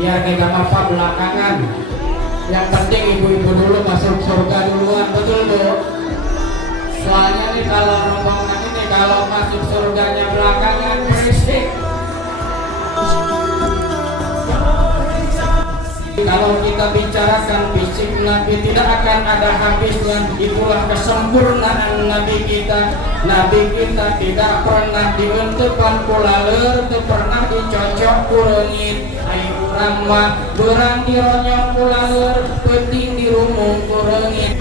biar kita apa belakangan. Yang penting ibu-ibu dulu masuk surga duluan, betul Bu? Soalnya nih kalau rombongan ini kalau masuk surganya belakangan berisik. Kalau kita bicarakan fisik Nabi tidak akan ada habisnya. Itulah kesempurnaan Nabi kita. Nabi kita tidak pernah diuntukkan kulaleur, tidak pernah dicocok kurengit. Ayo urang mah berang dironyok kulaleur, penting dirumung kurengit.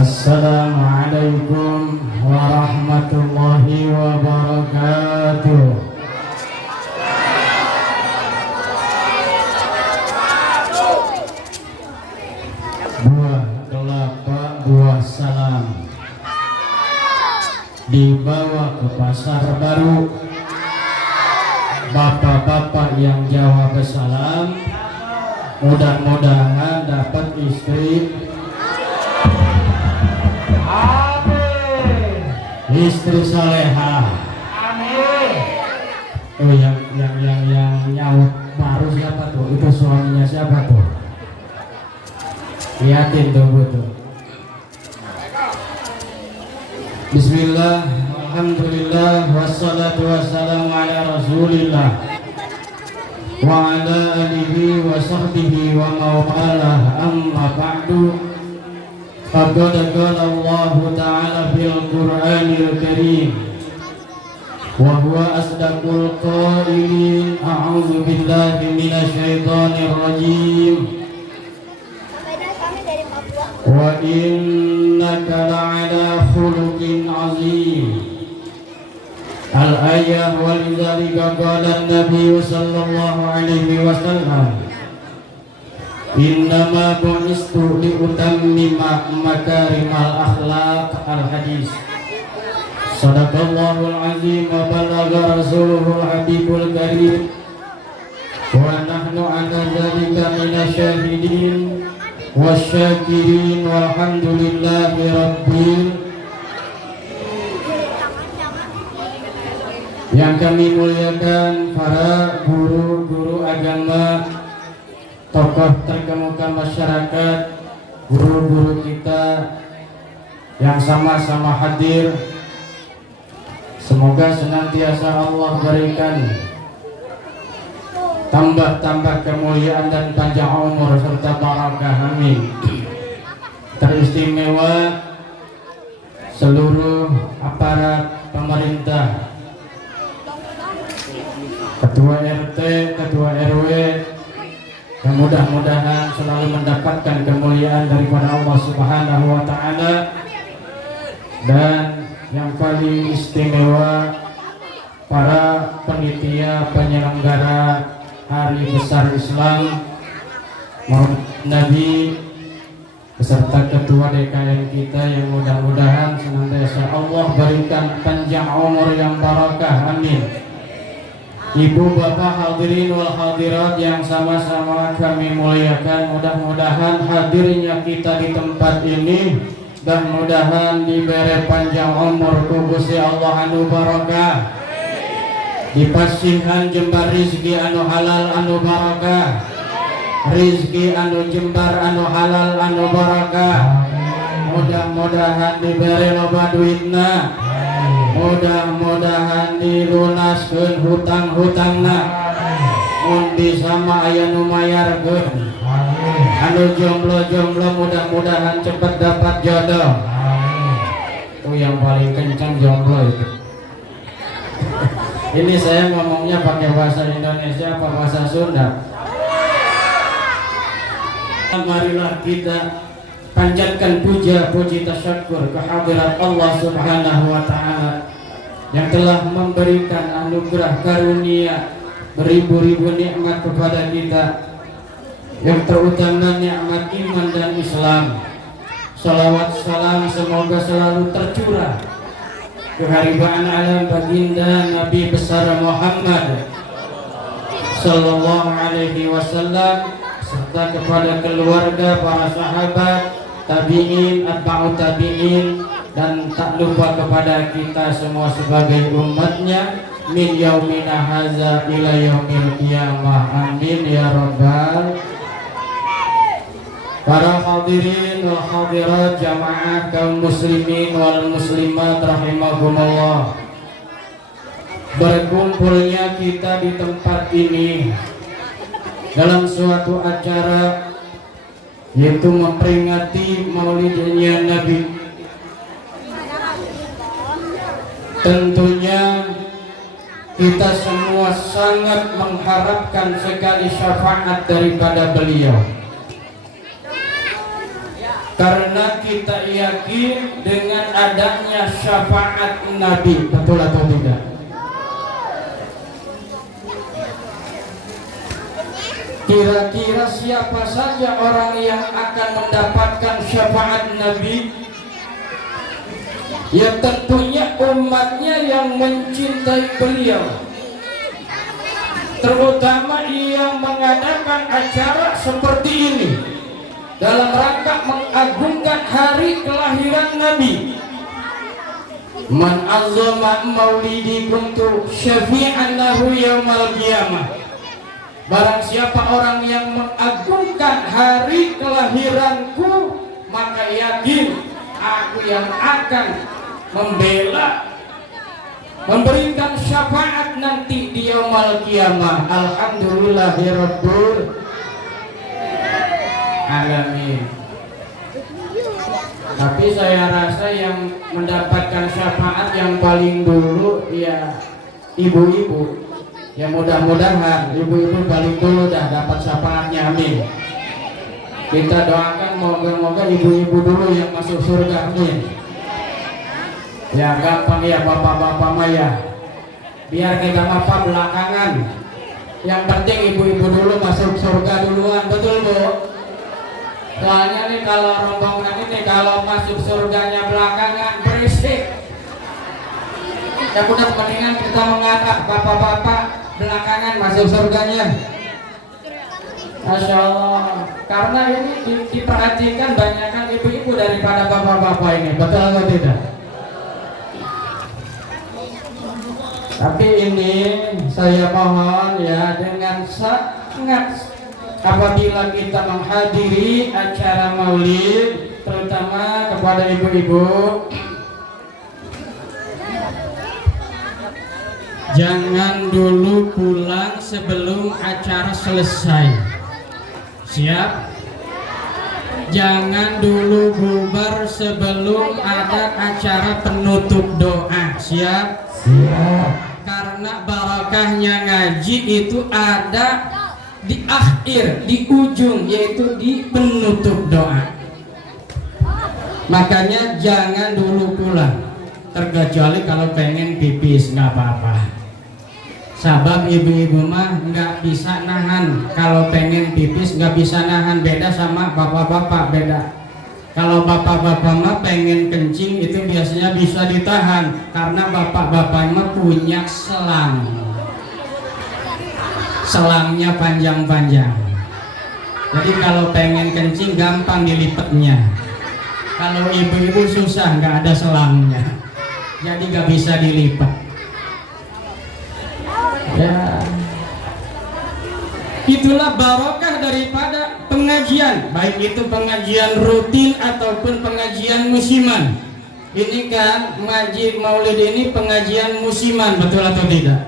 Assalamualaikum warahmatullahi wabarakatuh. Buah kelapa, buah salam dibawa ke pasar baru. Bapak-bapak yang jawab salam, mudah-mudahan dapat istri. Amin. Istri salehah. Amin. Oh yang nyaut baru siapa tuh? Itu suaminya siapa tuh? Lihatin tuh betul. Bismillah, alhamdulillah, wassalatu wassalamu ala rasulillah wa ala alihi wa sahbihi wa mawalah, amma ba'du. Faqad qala Allah ta'ala fil Qur'anil Karim wa huwa asdaqul qailin, a'udzu billahi minasy syaithanir rajim. Wa innaka la'ala khuluqin azim. Al-ayah wa lidzalika qala an-nabiy sallallahu alaihi wasallam, innama bu'istu liutammima makarimal akhlaq. Al-hadis. Sadaqallahul azim wa balagha rasuluhul habibul karim wa nahnu ala dzalika minasyahidin wasyakirin walhamdulillahi rabbil. Yang kami muliakan para guru-guru agama, tokoh terkemuka masyarakat, guru-guru kita yang sama-sama hadir, semoga senantiasa Allah berikan tambah kemuliaan dan panjang umur serta barakah, amin. Teristimewa seluruh aparat pemerintah, ketua RT, ketua RW, yang mudah-mudahan selalu mendapatkan kemuliaan daripada Allah Subhanahu wa Ta'ala. Dan yang paling istimewa para panitia penyelenggara Hari Besar Islam Nabi beserta ketua DKM kita, yang mudah-mudahan senantiasa Allah berikan panjang umur yang barakah, amin. Ibu bapak hadirin wal hadirat yang sama-sama kami muliakan, mudah-mudahan hadirnya kita di tempat ini dan mudahan diberi panjang umur ku Gusti Allah anu barakah, dipasihkan jembar rizki anu halal anu barakah, rizki anu jembar anu halal anu barakah. Mudah-mudahan diberi loba duitna, mudah-mudahan dilunaskeun hutang-hutangna, mun bisa mah aya nu mayarkeun. Anu jomblo-jomblo mudah-mudahan cepat dapat jodoh. Itu yang paling kencang jomblo itu. Ini saya ngomongnya pakai bahasa Indonesia apa bahasa Sunda? Marilah kita panjatkan puja puji tasyakkur kehadirat Allah Subhanahu wa Ta'ala yang telah memberikan anugerah karunia beribu-ribu nikmat kepada kita, yang terutama nikmat iman dan Islam. Salawat salam semoga selalu tercurah keharibaan alam baginda Nabi besar Muhammad sallallahu alaihi wasallam serta kepada keluarga, para sahabat, tabi'in, atba'ut tabi'in, dan tak lupa kepada kita semua sebagai umatnya min yaumina hadza ila yaumil qiyamah. Amin ya rabbal. Para hadirin wa hadirat jamaah kaum muslimin wal muslimat rahimakumullah. Berkumpulnya kita di tempat ini dalam suatu acara, yaitu memperingati maulidnya Nabi. Tentunya kita semua sangat mengharapkan sekali syafaat daripada beliau, karena kita yakin dengan adanya syafaat Nabi. Betul atau tidak? Kira-kira siapa saja orang yang akan mendapatkan syafaat Nabi? Ya tentunya umatnya yang mencintai beliau, terutama yang mengadakan acara seperti ini dalam rangka mengagungkan hari kelahiran Nabi. Man azzama maulidi kuntu syafi'an lahu yaumal qiyamah. Barang siapa orang yang mengagungkan hari kelahiranku, maka yakin aku yang akan membela, memberikan syafaat nanti di yaumul qiyamah. Alhamdulillahirabbil alamin. Tapi saya rasa yang mendapatkan syafaat yang paling dulu ya ibu-ibu. Ya mudah-mudahan ibu-ibu paling dulu dah dapat syafaatnya. Amin. Kita doakan moga-moga ibu-ibu dulu yang masuk surga. Amin. Ya gampang ya bapak-bapak maya, biar kita apa belakangan. Yang penting ibu-ibu dulu masuk surga duluan. Betul bu? Soalnya nih kalau rombongan ini kalau masuk surganya belakangan berisik. Ya udah mendingan kita mengarah bapak-bapak belakangan masuk surganya. Masya Allah. Karena ini diperhatikan banyakkan ibu-ibu daripada bapak-bapak ini. Betul atau tidak? Tapi ini saya mohon ya, dengan sangat apabila kita menghadiri acara maulid, terutama kepada ibu-ibu, jangan dulu pulang sebelum acara selesai. Siap? Jangan dulu bubar sebelum ada acara penutup doa. Siap? Siap. Karena barakahnya ngaji itu ada di akhir, di ujung, yaitu di penutup doa. Makanya jangan dulu pulang, terkecuali kalau pengen pipis nggak apa-apa. Sabab ibu-ibu mah nggak bisa nahan, kalau pengen pipis nggak bisa nahan. Beda sama bapak-bapak, beda. Kalau bapak-bapak mah pengen kencing itu biasanya bisa ditahan, karena bapak-bapak mah punya selang. Selangnya panjang-panjang. Jadi kalau pengen kencing gampang dilipetnya. Kalau ibu-ibu susah, nggak ada selangnya, jadi nggak bisa dilipat. Ya, itulah barokah daripada pengajian, baik itu pengajian rutin ataupun pengajian musiman. Ini kan ngaji maulid ini pengajian musiman, betul atau tidak?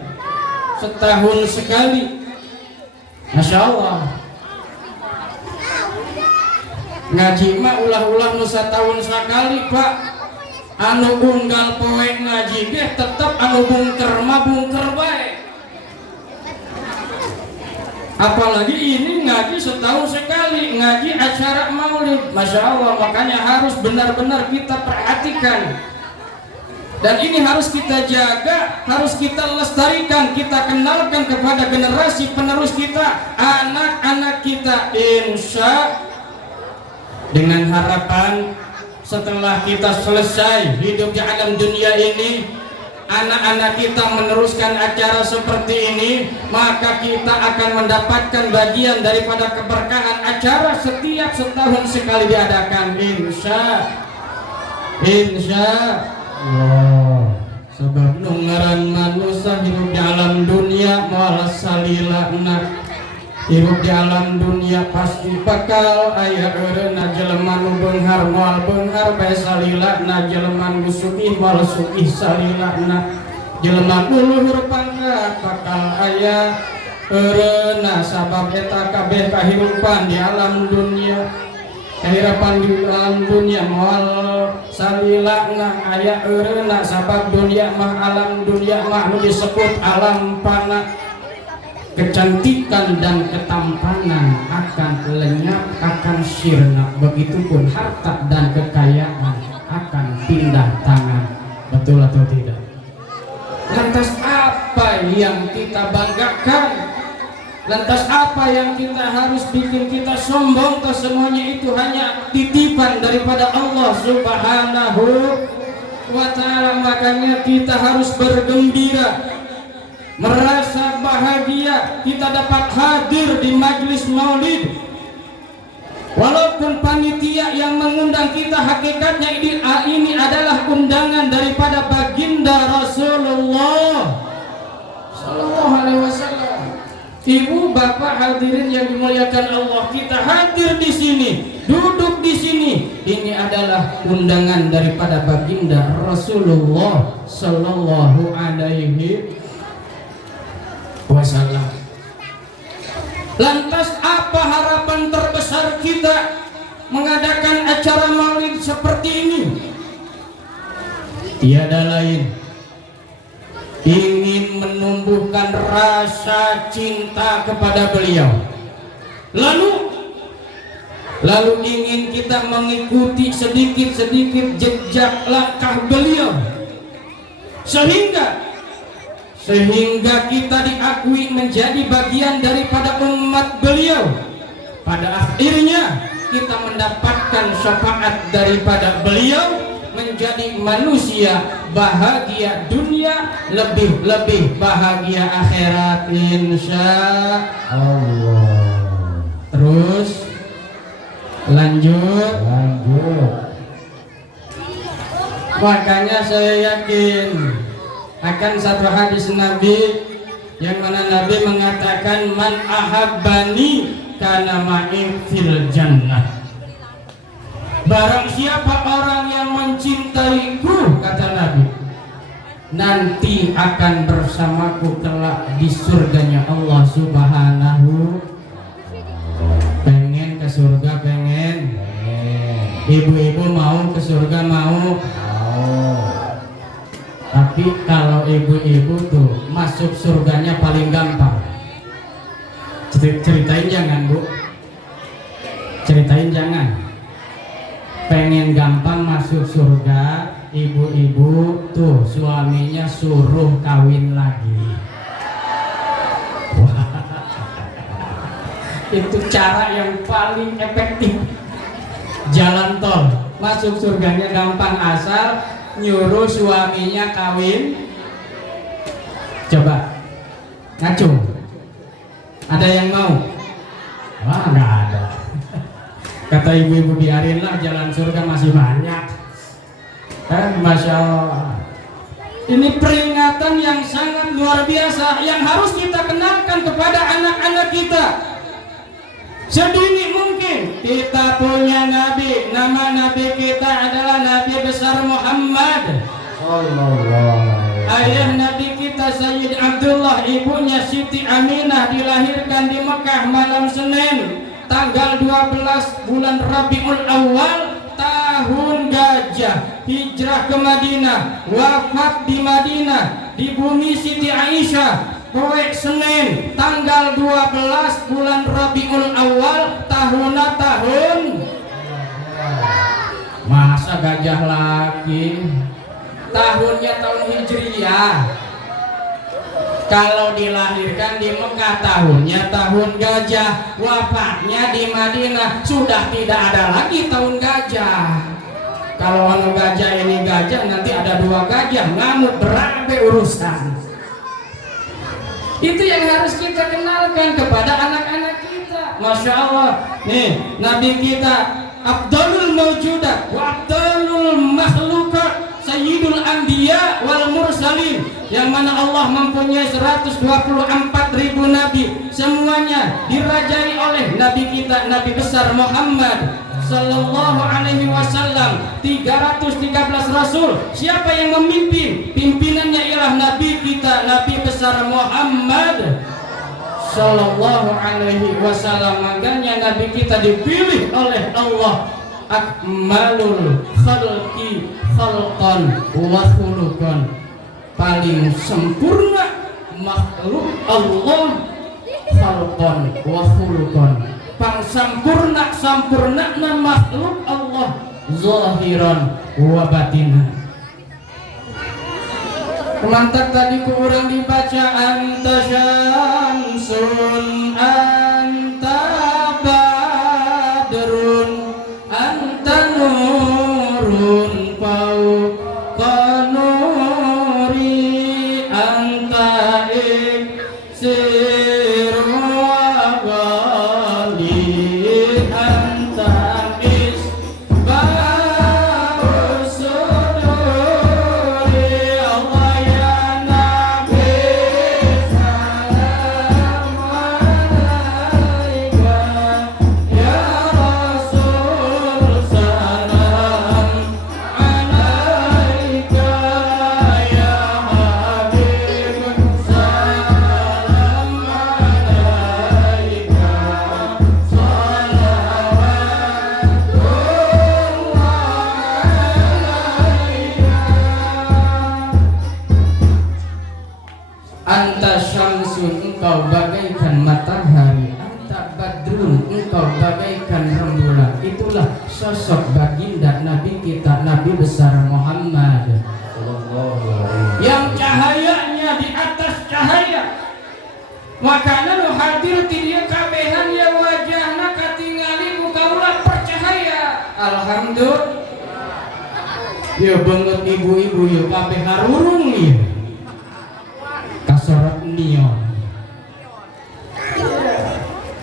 Setahun sekali. Masya Allah. Ngaji mah ulah-ulah nusa tahun sekali pak. Anu unggal poe ngaji deh tetap anu bungker mah bungker baik. Apalagi ini ngaji setahun sekali, ngaji acara maulid. Masya Allah, makanya harus benar-benar kita perhatikan. Dan ini harus kita jaga, harus kita lestarikan, kita kenalkan kepada generasi penerus kita, anak-anak kita. Insya dengan harapan setelah kita selesai hidup di alam dunia ini, anak-anak kita meneruskan acara seperti ini, maka kita akan mendapatkan bagian daripada keberkahan acara setiap setahun sekali diadakan. Insya Allah. Sebab nungaran manusia hidup di alam dunia malah salilana. Hidup di alam dunia pasti bakal aya eureuna jelema nu beunghar moal beunghar bae salilana, jelema nu sugih moal sugih salilana, jelema nu luhur pangkat bakal aya eureuna. Sabab eta kabeh kahirupan di alam dunia, kehidupan di alam dunia moal salilana aya eureuna. Sabab dunia mah alam dunia mah nu disebut alam fana. Kecantikan dan ketampanan akan lenyap, akan sirna. Begitupun harta dan kekayaan akan pindah tangan. Betul atau tidak? Lantas apa yang kita banggakan? Lantas apa yang kita harus bikin kita sombong? Atau semuanya itu hanya titipan daripada Allah Subhanahu wa ta'ala. Makanya kita harus bergembira, merasa bahagia kita dapat hadir di majlis maulid. Walaupun panitia yang mengundang kita hakikatnya ini adalah undangan daripada baginda Rasulullah Sallallahu Alaihi Wasallam. Ibu bapak hadirin yang dimuliakan Allah, kita hadir di sini, duduk di sini, ini adalah undangan daripada baginda Rasulullah Sallallahu Alaihi Wasallam. Lantas apa harapan terbesar kita mengadakan acara maulid seperti ini? Tiada lain, ingin menumbuhkan rasa cinta kepada beliau. Lalu ingin kita mengikuti sedikit-sedikit jejak langkah beliau, sehingga kita diakui menjadi bagian daripada umat beliau. Pada akhirnya kita mendapatkan syafaat daripada beliau, menjadi manusia bahagia dunia, lebih bahagia akhirat insya Allah. Terus lanjut. Makanya saya yakin akan satu hadis Nabi yang mana Nabi mengatakan man ahabbani kana ma'i fil jannah. Barang siapa orang yang mencintaiku, kata Nabi, nanti akan bersamaku kelak di surganya Allah Subhanahu. Pengen ke surga? Pengen. Ibu-ibu mau ke surga? Mau. Tapi kalau ibu-ibu tuh masuk surganya paling gampang. Ceritain jangan, Bu. Ceritain jangan. Pengen gampang masuk surga, ibu-ibu tuh suaminya suruh kawin lagi. Wah. Itu cara yang paling efektif. Jalan tol masuk surganya gampang asal nyuruh suaminya kawin. Coba ngacung, ada yang mau? Wah, nggak ada. Kata ibu-ibu, biarinlah, jalan surga masih banyak. Masya Allah. Ini peringatan yang sangat luar biasa yang harus kita kenalkan kepada anak-anak kita. Sedini mungkin kita punya nabi, nama nabi kita adalah Nabi besar Muhammad. Ayah nabi kita Sayyid Abdullah, ibunya Siti Aminah, dilahirkan di Mekah malam Senin tanggal 12 bulan Rabiul Awal tahun gajah, hijrah ke Madinah, wafat di Madinah di bumi Siti Aisyah poe Senin tanggal 12 bulan Rabiul Awal tahunna tahun. Masa gajah lagi? Tahunnya tahun Hijriyah. Kalau dilahirkan di Mekah tahunnya tahun gajah, wafatnya di Madinah sudah tidak ada lagi tahun gajah. Kalau anu gajah ini gajah, nanti ada dua gajah ngamuk berabe urusan. Itu yang harus kita kenalkan kepada anak-anak kita. Masya Allah. Nih, Nabi kita Abdulul Mawjudat wa Abdulul Makhlukat sayyidul anbiya wal mursalin, yang mana Allah mempunyai 124.000 nabi, semuanya dirajai oleh nabi kita, nabi besar Muhammad sallallahu alaihi wasallam. 313 rasul. Siapa yang memimpin? Pimpinannya ialah nabi kita, nabi besar Muhammad sallallahu alaihi wasallam. Makanya nabi kita dipilih oleh Allah akmalul khalqi khalqan wa khuluqan, paling sempurna makhluk Allah khalqan wa khuluqan, pang sempurna makhluk Allah zahiran wa batinan. Mantap tadi kurang dibaca anta syamsun anta badrun anta nurun fauqa nuri anta iksir wa ghali anta isbah suduri Allah ya Nabi salam alaika ya Rasul salam alaika ya Habib salam alaika Anta syamsun, engkau bagaikan matahari, anta badrun, engkau bagaikan rembulan. Itulah sosok baginda nabi kita, nabi besar Muhammad yang cahayanya di atas cahaya. Makanya nu hadir ti dieu kabehan ya wajahna katingali ku kaula percahaya. Alhamdulillah. Ya banget ibu-ibu ya kabeh harurung ya. Kasorot neon.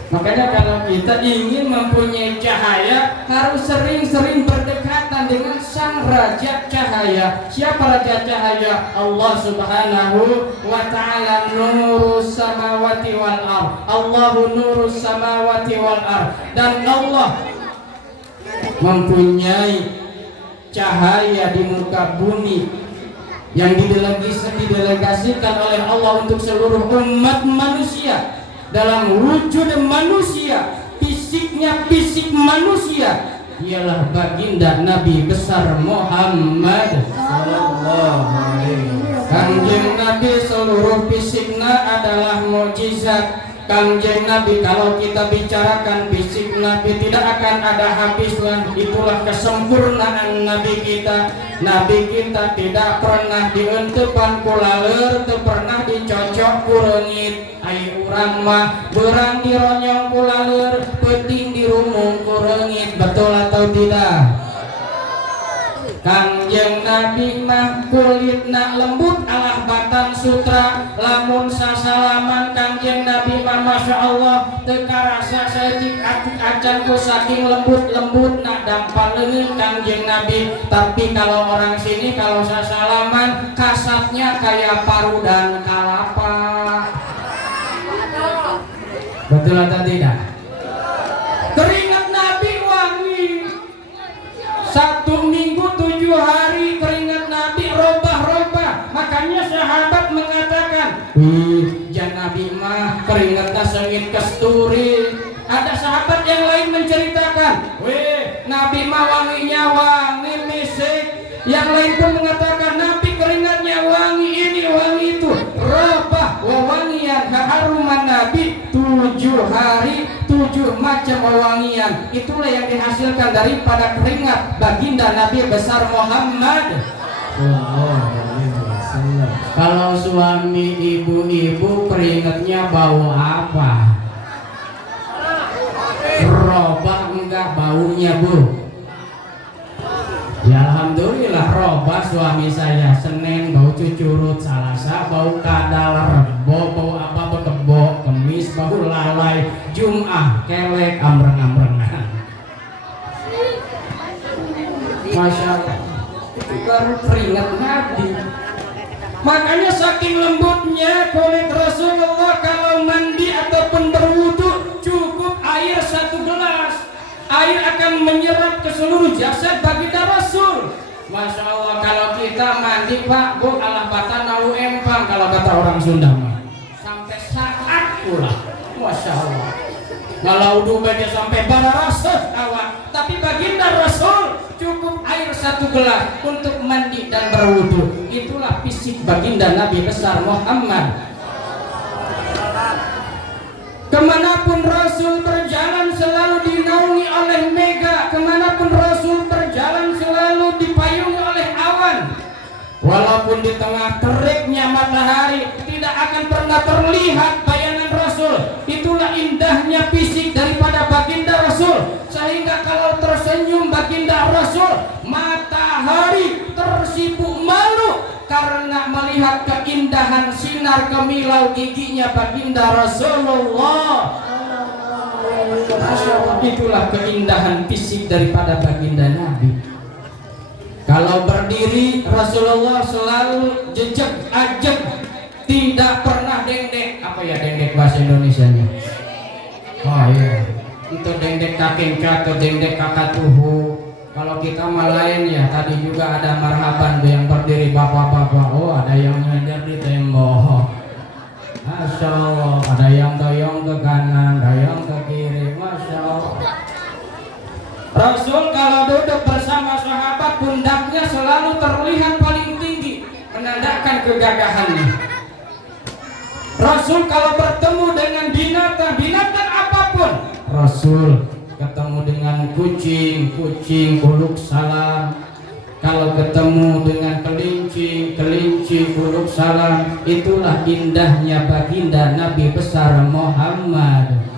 Makanya kalau kita ingin mempunyai cahaya, harus sering-sering berdekatan dengan sang raja cahaya. Siapa raja cahaya? Allah subhanahu wa ta'ala. Nurus samawati wal ard. Allahu nurus samawati wal ard. Dan Allah mempunyai cahaya di muka bumi yang didelegasikan oleh Allah untuk seluruh umat manusia dalam wujud manusia, fisiknya fisik manusia, ialah baginda Nabi besar Muhammad sallallahu alaihi wasallam. Kanjeng Nabi seluruh fisiknya adalah mukjizat. Kanjeng Nabi, kalau kita bicarakan fisik Nabi tidak akan ada habisnya. Itulah kesempurnaan Nabi kita. Nabi kita tidak pernah dientepan kulaleur, tidak pernah dicocok kurengit. Ai urang mah berang dironyong kulaleur, penting dirumung kurengit. Betul atau tidak? Kanjeng Nabi mah kulitna lembut alah batan sutra, lamun sasalaman Kanjeng Nabi mah masya Allah teka rasa setik atik acan ku saking lembut nak dampal leungit Kanjeng Nabi. Tapi kalau orang sini kalau sasalaman kasatnya kayak paru dan kalapa. Betul atau tidak? Keringat Nabi wangi. 1 minggu 7 hari keringat Nabi robah-robah. Makanya sahabat mengatakan, jan Nabi mah keringatnya sengit kasturi. Ada sahabat yang lain menceritakan, Nabi mah wanginya wangi misik. Yang lain pun mengatakan Nabi keringatnya wangi ini wangi itu, robah wewangian keharuman Nabi 7 hari 7 macam wewangian. Itulah yang dihasilkan daripada keringat baginda Nabi besar Muhammad. Kalau suami ibu-ibu keringatnya bau apa? Robah enggak baunya bu? Ya alhamdulillah robah suami saya. Senin bau cucurut, Selasa bau kadal, Rebo bau apa bekebo, Kemis bau lalai, Jumat kelek amreng-amrengan. Masya Allah. Itu baru keringat Sunda mah. Sampai saat pula, masya Allah. Kalau baca sampai bararas awak, tapi baginda Rasul cukup air 1 gelas untuk mandi dan berwudu. Itulah fisik baginda Nabi besar Muhammad. Kemanapun Rasul berjalan selalu dinaungi oleh mega, kemanapun Rasul berjalan selalu dipayungi oleh awan. Walaupun di tengah teriknya matahari tidak akan pernah terlihat bayangan Rasul. Itulah indahnya fisik daripada baginda Rasul, sehingga kalau tersenyum baginda Rasul, matahari tersipu malu karena melihat keindahan sinar kemilau giginya baginda Rasulullah. Itulah keindahan fisik daripada baginda Nabi. Kalau berdiri Rasulullah selalu jejak ajak, tidak pernah dendek. Apa ya dendek bahasa Indonesianya? Oh iya, untuk dendek kakek atau dendek kakak tuhu. Kalau kita mah lain ya, tadi juga ada marhaban yang berdiri bapak-bapak. Oh ada yang nyender di tembok. Masya Allah, ada yang doyong ke kanan, doyong ke kiri. Masya Allah. Rasul kalau duduk bersama sahabat, pundaknya selalu terlihat paling tinggi, menandakan kegagahannya. Rasul kalau bertemu dengan binatang apapun, Rasul ketemu dengan kucing kuluk salam. Kalau ketemu dengan kelinci kuluk salam. Itulah indahnya baginda Nabi besar Muhammad.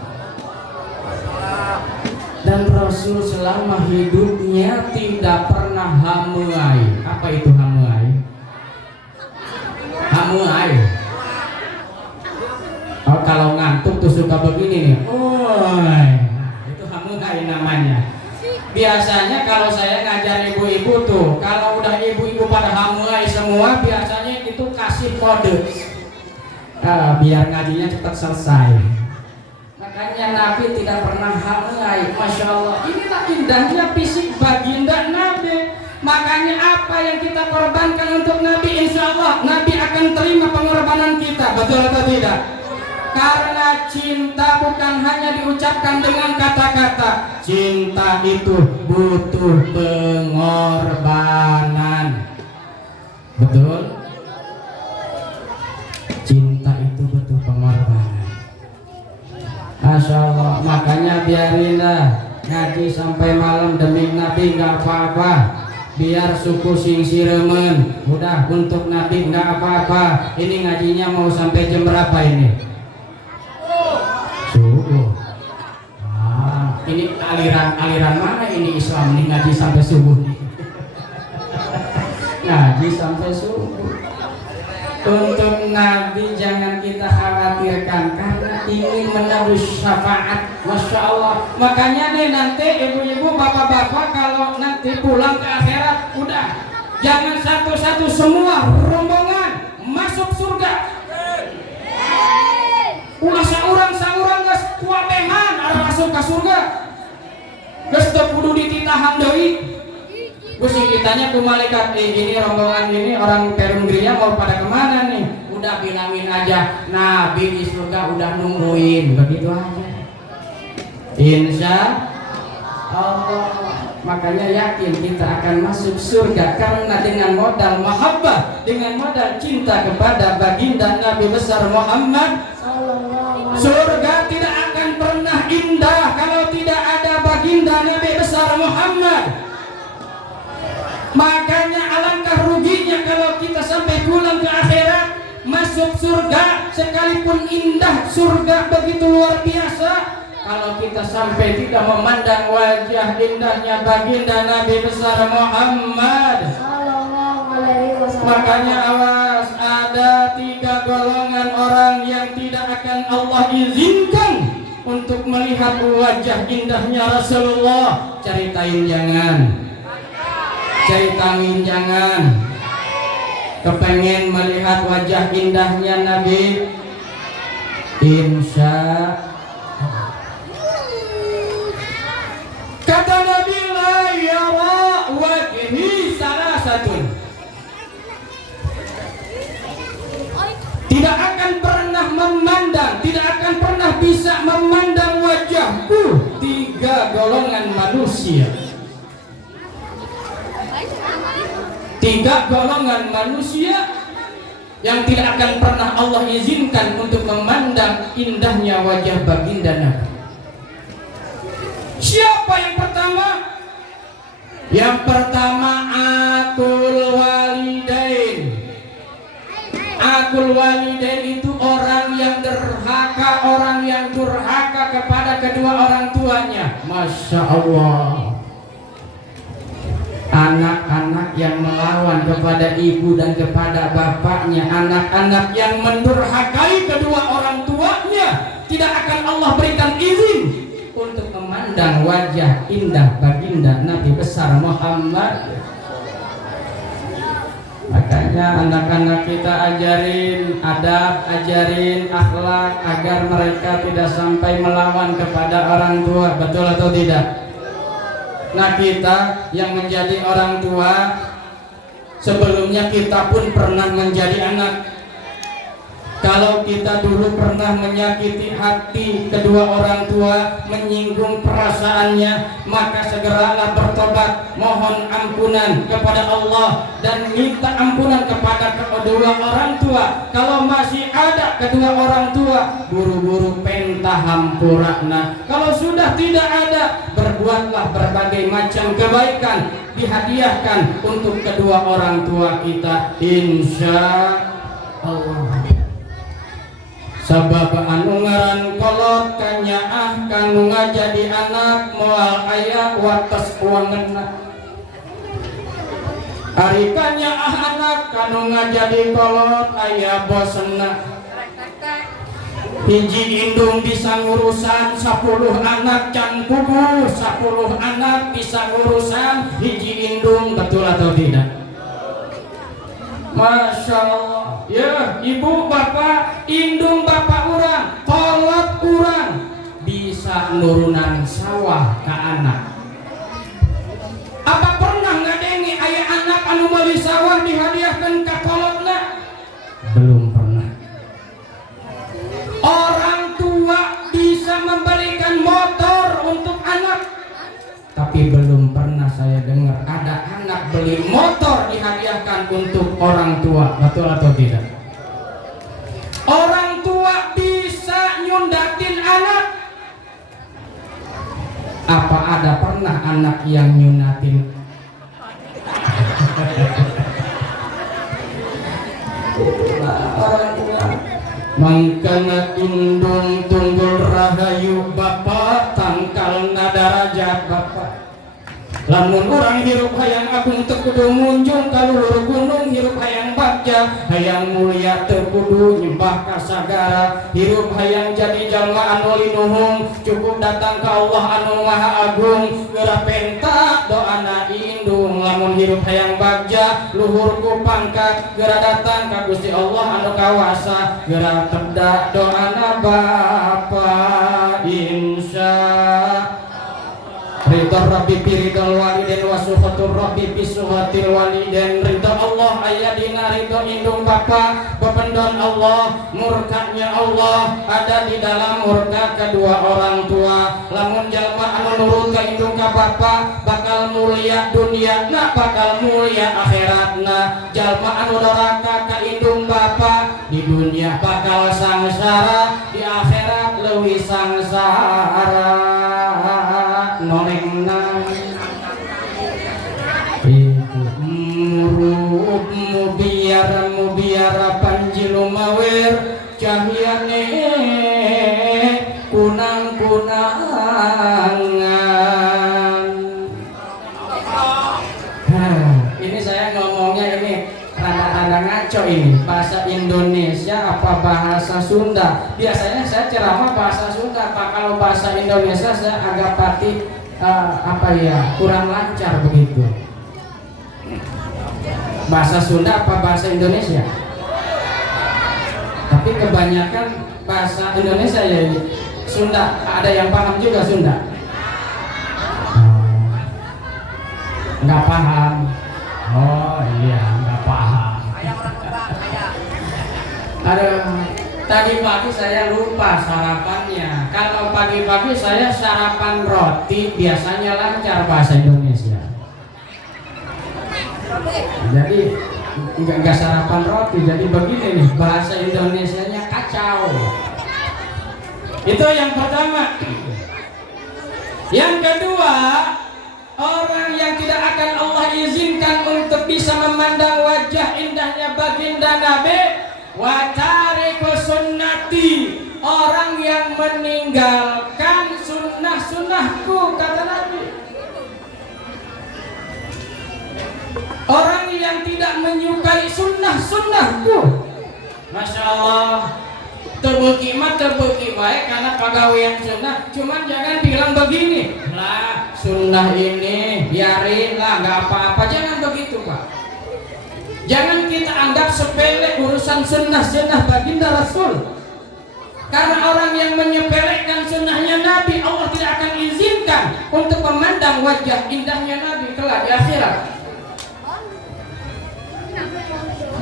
Dan Rasul selama hidupnya tidak pernah hamuai. Apa itu hamuai? Hamuai. Oh, kalau ngantuk tuh suka begini nih. Itu hamuai namanya. Biasanya kalau saya ngajar ibu-ibu tuh, kalau udah ibu-ibu pada hamuai semua, biasanya itu kasih kode biar ngajinya cepat selesai. Makanya Nabi tidak pernah hamuai. Masya Allah. Inilah indahnya fisik baginda Nabi. Makanya apa yang kita korbankan untuk Nabi, insya Allah Nabi akan terima pengorbanan kita. Betul atau tidak? Karena cinta bukan hanya diucapkan dengan kata-kata. Cinta itu butuh pengorbanan. Betul? Cinta itu butuh pengorbanan. Masya Allah. Makanya biarinlah ngaji sampai malam demi Nabi, nggak apa-apa. Biar suku sing siremen, udah untuk Nabi nggak apa-apa. Ini ngajinya mau sampai jam berapa ini? Subuh. Ini aliran mana ini Islam nih, ngaji sampai subuh nih. Ngaji sampai subuh. Untuk Nabi jangan kita khawatirkan, karena ingin menebus syafaat. Masya Allah. Makanya nih nanti ibu-ibu bapak-bapak kalau nanti pulang ke akhirat, udah jangan satu-satu, semua rombongan masuk surga. Ulah saurang gas kuabehan arah masuk ke surga. Geus teu kudu dititahan deui. Pusing kitanya ke malaikat, gini rombongan gini orang Perunggria mau pada kemana nih? Udah bilangin aja, Nabi di surga udah nungguin, begitu aja. Insya Allah. Makanya yakin kita akan masuk surga karena dengan modal mahabbah, dengan modal cinta kepada baginda Nabi besar Muhammad. Surga tidak akan pernah indah kalau tidak ada baginda Nabi besar Muhammad. Makanya alangkah ruginya kalau kita sampai pulang ke akhirat, masuk surga, sekalipun indah surga begitu luar biasa, kalau kita sampai tidak memandang wajah indahnya baginda Nabi besar Muhammad. Makanya awas, ada 3 golongan orang yang tidak akan Allah izinkan untuk melihat wajah indahnya Rasulullah. Ceritain jangan, ceritain jangan. Kepengen melihat wajah indahnya Nabi, insya kata Nabi, la yara wajhi salasatun. tidak akan pernah memandang, tidak akan pernah bisa memandang wajahku. 3 golongan manusia, 3 golongan manusia yang tidak akan pernah Allah izinkan untuk memandang indahnya wajah baginda Nabi. Siapa yang pertama? Yang pertama akul walidain. Akul walidain itu orang yang derhaka, orang yang durhaka kepada kedua orang tuanya. Masya Allah. Anak-anak yang melawan kepada ibu dan kepada bapaknya, anak-anak yang mendurhakai kedua orang tuanya, tidak akan Allah berikan izin untuk memandang wajah indah baginda Nabi besar Muhammad. Makanya anak-anak kita ajarin adab, ajarin akhlak agar mereka tidak sampai melawan kepada orang tua. Betul atau tidak? Nah, kita yang menjadi orang tua, sebelumnya kita pun pernah menjadi anak. Kalau kita dulu pernah menyakiti hati kedua orang tua, menyinggung perasaannya, maka segeralah bertobat, mohon ampunan kepada Allah dan minta ampunan kepada kedua orang tua. Kalau masih ada kedua orang tua, buru-buru pentahampurana. Kalau sudah tidak ada, berbuatlah berbagai macam kebaikan, dihadiahkan untuk kedua orang tua kita, insya Allah. Sabab anu ngaran kolot kanyaah kanu ngajadi anak moal aya wates uangeuna. Ari kanyaah anak kanu ngajadi kolot aya bosenna. Hiji indung bisa ngurusan 10 anak can kuku, 10 anak bisa ngurusan hiji indung, betul atau tidak? Masya Allah. Ya, ibu bapak, indung bapak urang, kolot urang bisa nurunan sawah ke anak. Apa pernah ngadengi aya anak anu meuli sawah dihadiahkan ka kolotna? Belum pernah. Orang tua bisa memberikan motor untuk anak, tapi belum pernah saya dengar ada anak beli motor dihadiahkan untuk orang tua. Betul atau tidak? Orang tua bisa nyundatin anak. Apa ada pernah anak yang nyunatin? Orang tua mangkana indung tunggul rahayu bapak, tangkal nadarajat bapak. Lamun urang hirup hayang agung teu kudu munjung ka luhur gunung, hirup hayang bagja hayang mulia teu kudu nyembah ka sagara, hirup hayang jadi jalma anu linuhung cukup datang ka Allah anu maha agung. Geura penta doana indung, lamun hirup hayang bagja luhur ku pangkat, geura datang ka Gusti Allah anu kawasa, geura tebda doana bapa insya ridho Rabbi piridol waliden wa suhatur Rabbi bisuhatil waliden. Ridho Allah aya dina ridho indung bapa, bependon Allah, murkanya Allah ada di dalam murka kedua orang tua. Lamun jalma anu nurut ka indung ka bapa bakal mulia dunyana, bakal mulia akhiratna. Jalma anu doraka ka indung bapa di dunia bakal sangsara, di akhirat leuwih sangsara. Nolengna itu mubiar panjilu mawer cahyane kunang-kunangan. Ini saya ngomongnya ini rada-rada ngaco ini. Bahasa Indonesia apa bahasa Sunda? Biasanya saya ceramah bahasa Sunda, Pak. Kalau bahasa Indonesia saya agak pati kurang lancar begitu. Bahasa Sunda apa bahasa Indonesia? Tapi kebanyakan bahasa Indonesia ya. Sunda, ada yang paham juga Sunda? Nggak paham. Oh iya, nggak paham. Ada tadi pagi saya lupa sarapannya. Kalau pagi-pagi saya sarapan roti, biasanya lancar bahasa Indonesia. Jadi nggak sarapan roti, jadi begini nih bahasa Indonesianya kacau. Itu yang pertama. Yang kedua, orang yang tidak akan Allah izinkan untuk bisa memandang wajah indahnya baginda Nabi, wa tariku sunnati, orang yang meninggalkan sunnah-sunnahku, kata Nabi. Orang yang tidak menyukai sunnah-sunnahku, Masya Allah, terbukti mah terbukti baik karena pegawaian sunnah. Cuman jangan bilang begini, lah sunnah ini biarin lah, nggak apa-apa. Jangan begitu Pak. Jangan kita anggap sepele urusan sunnah-sunnah baginda Rasul. Karena orang yang menyepelekan sunnahnya Nabi, Allah tidak akan izinkan untuk memandang wajah indahnya Nabi kelak di akhirat.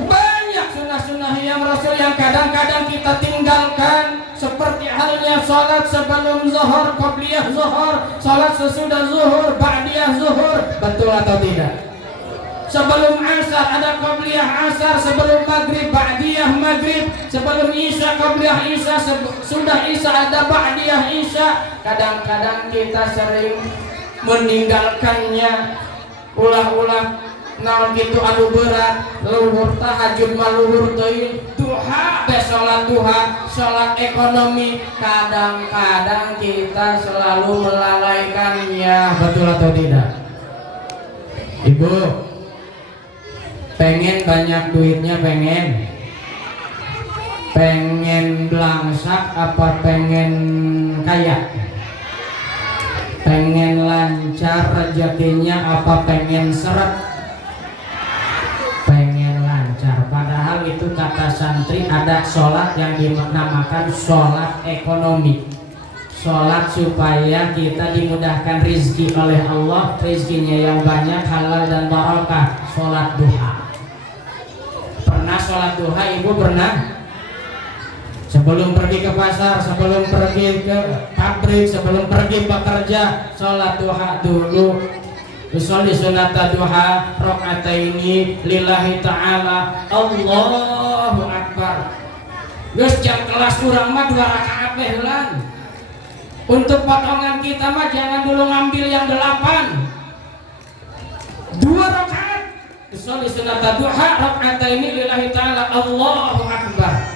Banyak sunnah-sunnah yang Rasul yang kadang-kadang kita tinggalkan, seperti halnya salat sebelum zuhur, qabliyah zuhur, salat sesudah zuhur, ba'diyah zuhur. Betul atau tidak? Sebelum asar ada qabliyah asar, sebelum maghrib ba'diyah maghrib, sebelum isya qabliyah isya, sudah isya ada ba'diyah isya. Kadang-kadang kita sering meninggalkannya, ulah-ulah naon gitu anu berat, luhur tahajud maluhur teuing, duha be salat duha, salat ekonomi. Kadang-kadang kita selalu melalaikannya. Betul atau tidak? Ibu pengen banyak duitnya, pengen belangsak apa pengen kaya? Pengen lancar rezekinya apa pengen seret? Pengen lancar. Padahal itu kata santri ada sholat yang dinamakan sholat ekonomi, sholat supaya kita dimudahkan rizki oleh Allah, rizkinya yang banyak, halal dan barokah. Sholat duha. Pernah sholat duha ibu? Pernah? Sebelum pergi ke pasar, sebelum pergi ke pabrik, sebelum pergi bekerja, sholat duha dulu. Usolli sunata duha rakaataini lillahi ta'ala, Allahu Akbar. Geus jam kelas urang mah 2 rakaat teh heulan. Untuk potongan kita mah jangan dulu ngambil yang 8. 2 rakaat. Usolli sunata duha rakaataini lillahi ta'ala, Allahu Akbar.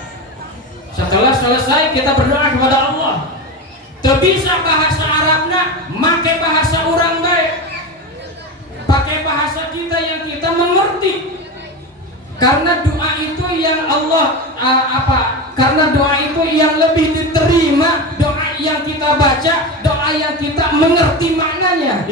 Setelah selesai kita berdoa kepada Allah. Teu bisa bahasa Arabna, make bahasa urang bae. Pakai bahasa kita yang kita mengerti. Karena doa itu yang Allah karena doa itu yang lebih diterima, doa yang kita baca, doa yang kita mengerti maknanya.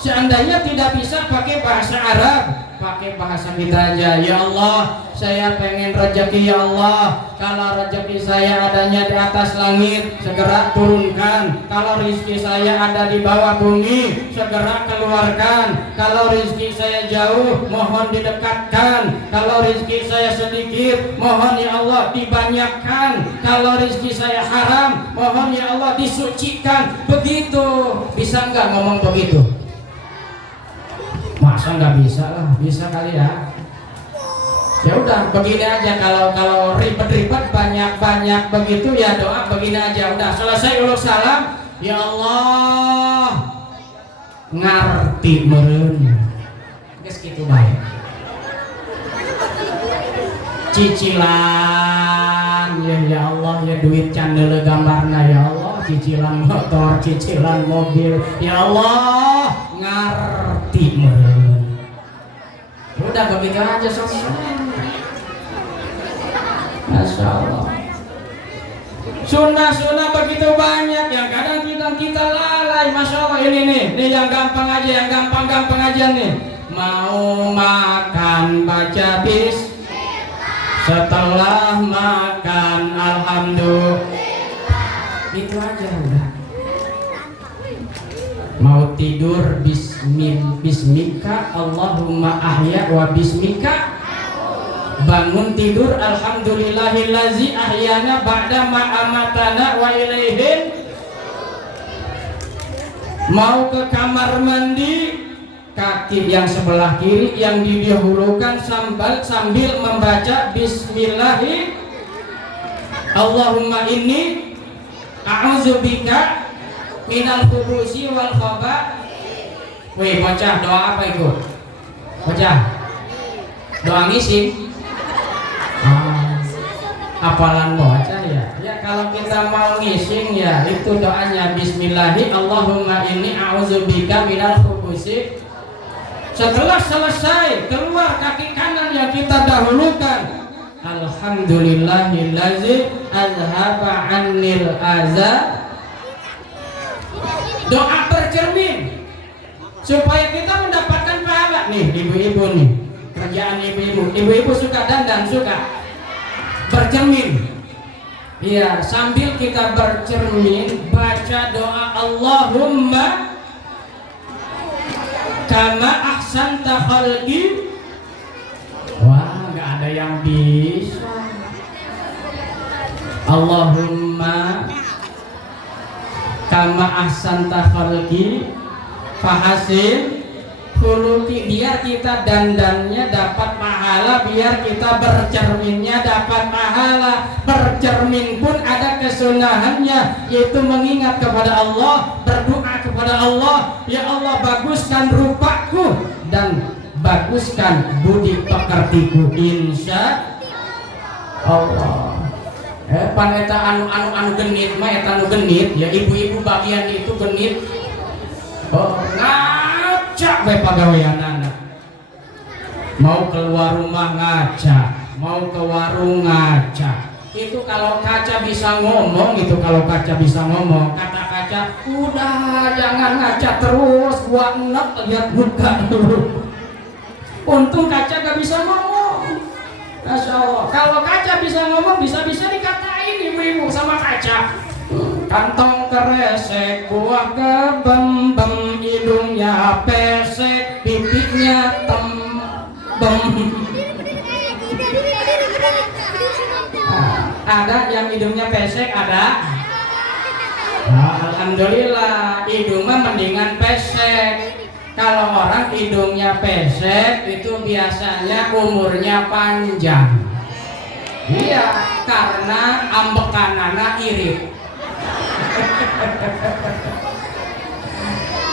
Seandainya tidak bisa pakai bahasa Arab, pakai bahasa kita aja. Ya Allah, saya pengen rezeki ya Allah. Kalau rezeki saya adanya di atas langit, segera turunkan. Kalau rezeki saya ada di bawah bumi, segera keluarkan. Kalau rezeki saya jauh, mohon didekatkan. Kalau rezeki saya sedikit, mohon ya Allah dibanyakkan. Kalau rezeki saya haram, mohon ya Allah disucikan. Begitu. Bisa nggak ngomong begitu? Masa nggak bisa lah, bisa kali ya. Ya udah begini aja, kalau ribet-ribet banyak begitu ya doa begini aja. Udah selesai uluk salam, ya Allah ngarti meureun. Geus kitu bae. Cicilan ya Allah, ya duit can deuleu gambarna ya Allah, cicilan motor, cicilan mobil, ya Allah ngarti meureun. Udah begitu aja selesai. Masya Allah. Sunnah-sunnah begitu banyak yang kadang kita lalai. Masya Allah, ini yang gampang aja, yang gampang aja nih. Mau makan baca bis, setelah makan alhamdulillah. Itu aja udah. Mau tidur bismika Allahumma ahya wa bismika. bangun tidur alhamdulillahillazi ahyana ba'da ma amatana wa ilaihin, mau ke kamar mandi kaki yang sebelah kiri yang didahulukan sambil membaca bismillahi Allahumma inni a'udzubika minal khubusi wal khaba'ith. Wih, baca doa apa itu? Baca doa ngising. Apalan baca ya. Ya kalau kita mau ngising ya itu doanya bismillahi Allahumma inni a'udzubika minal khubusi. Setelah selesai keluar kaki kanan yang kita dahulukan alhamdulillahillazi azhaba 'annil adza. Doa tercermin supaya kita mendapatkan pahala nih. Ibu-ibu nih, kerjaan ibu-ibu suka dandan, suka bercermin. Iya, sambil kita bercermin baca doa Allahumma kama ahsanta khalqi. Wah, nggak ada yang bisa. Allahumma kama ahsanta khalqi fahasin khuluqi. Biar kita dandannya dapat pahala, biar kita bercerminnya dapat pahala. Bercermin pun ada kesunahannya, yaitu mengingat kepada Allah, berdoa kepada Allah, ya Allah baguskan rupaku dan baguskan budi pekertiku insya Allah. Paneta anu genit mah eta anu genit ya, ibu-ibu bagian itu genit. Oh, ngaca we pagaweanana. Mau keluar rumah ngaca, mau ke warung ngaca. Itu kalau kaca bisa ngomong, itu kalau kaca bisa ngomong, kata kaca, udah jangan ngaca terus, gua enak lihat muka dulu. Untung kaca gak bisa ngomong. Masya Allah. Kalau kaca bisa ngomong, bisa-bisa dikatain ibu-ibu sama kaca. Kantong keresek, buah kebem-bem, hidungnya pesek, pipinya tembem. Ada yang hidungnya pesek, ada. Alhamdulillah, hidung mah mendingan pesek. Kalau orang hidungnya pesek itu biasanya umurnya panjang. Iya, karena ambekanana irit.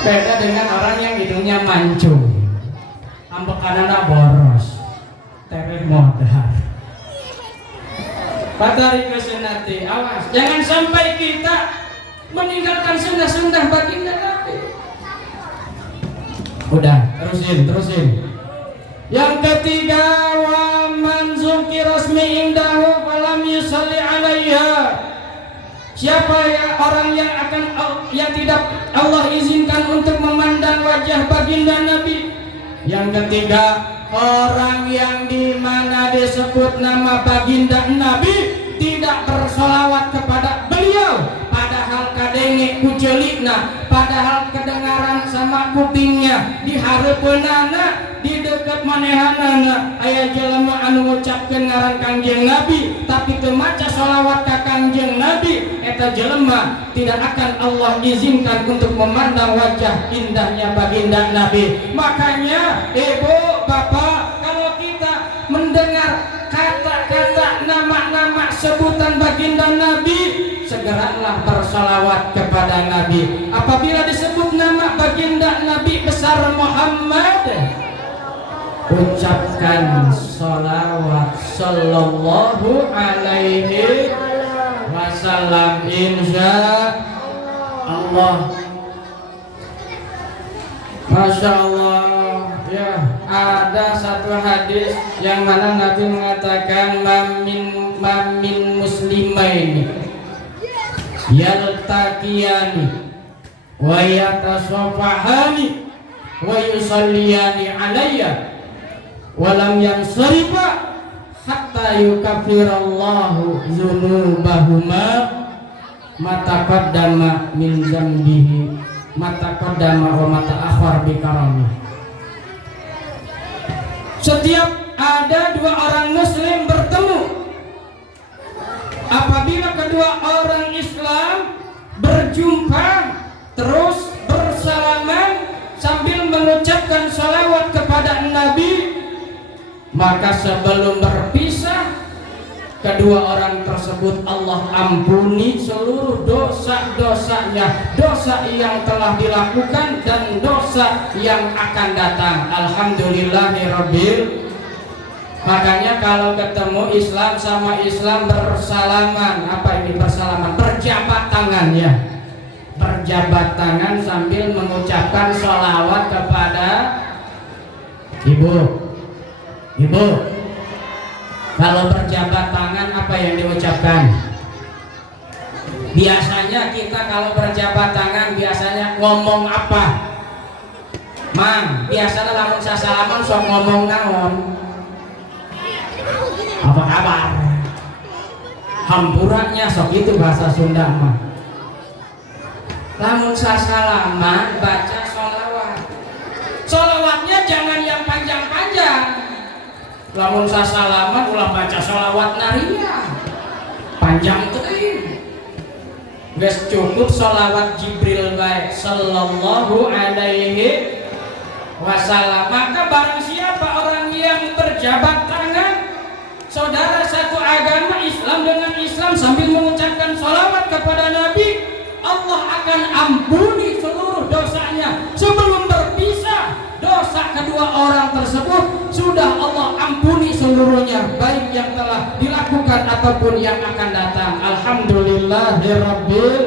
Beda dengan orang yang hidungnya mancung, ambekanana boros, tereh modal. Patari kesenati, awas, jangan sampai kita meninggalkan sunnah-sunnah baginda Nabi. Udah, terusin. Yang ketiga, wa man zukira ismi indahu falam yusalli alaiha. Siapa ya orang yang tidak Allah izinkan untuk memandang wajah baginda Nabi? Yang ketiga, orang yang dimana disebut nama baginda Nabi tidak bersolawat kepada beliau, padahal kadenge kucelikna, padahal kedengaran sama kupingnya, di hareupeunana, di dekat manehanana aya jelema anu ngucapkeun ngaran Kangjeng Nabi tapi teu maca sholawat ka Kangjeng Nabi, eta jelema tidak akan Allah izinkan untuk memandang wajah indahnya baginda Nabi. Makanya ibu bapak, kalau kita mendengar kata-kata nama-nama sebutan baginda Nabi, segeralah bersalawat kepada Nabi. Apabila disebut nama baginda Nabi besar Muhammad, ucapkan salawat sallallahu alaihi wasallam insya Allah. Masya Allah ya, ada satu hadis yang mana Nabi mengatakan mamin muslimaini yaltaqiyani wa yatasafahani wa yusalliyani alayya walam yansarifa hatta yukaffirallahu dzunubahuma mataqaddama min dzambihi mataqaddama wa mata'akhkhar bi karami. Setiap ada dua orang muslim bertemu. Apabila kedua orang Islam berjumpa terus bersalaman sambil mengucapkan salawat kepada Nabi, maka sebelum berpisah kedua orang tersebut Allah ampuni seluruh dosa-dosanya, dosa yang telah dilakukan dan dosa yang akan datang. Alhamdulillahirabbil. Makanya kalau ketemu Islam sama Islam bersalaman, apa ini bersalaman? Berjabat tangan ya. Berjabat tangan sambil mengucapkan sholawat kepada Ibu. Kalau berjabat tangan apa yang diucapkan? Biasanya kita kalau berjabat tangan biasanya ngomong apa? Mang, biasanya lamun sasalaman sok ngomong naon? Apa kabar? Hampurannya sok itu bahasa Sunda mah. Lamun sasalaman baca sholawat. Sholawatnya jangan yang panjang-panjang. Lamun sasalaman ulah baca sholawat naria panjang teuing. Geus cukup sholawat Jibril bae sallallahu alaihi wasallam. Maka barang siapa orang yang berjabat tangan, saudara satu agama Islam dengan Islam sambil mengucapkan sholawat kepada Nabi, Allah akan ampuni seluruh dosanya. Sebelum berpisah, dosa kedua orang tersebut sudah Allah ampuni seluruhnya, baik yang telah dilakukan ataupun yang akan datang. Alhamdulillahirabbil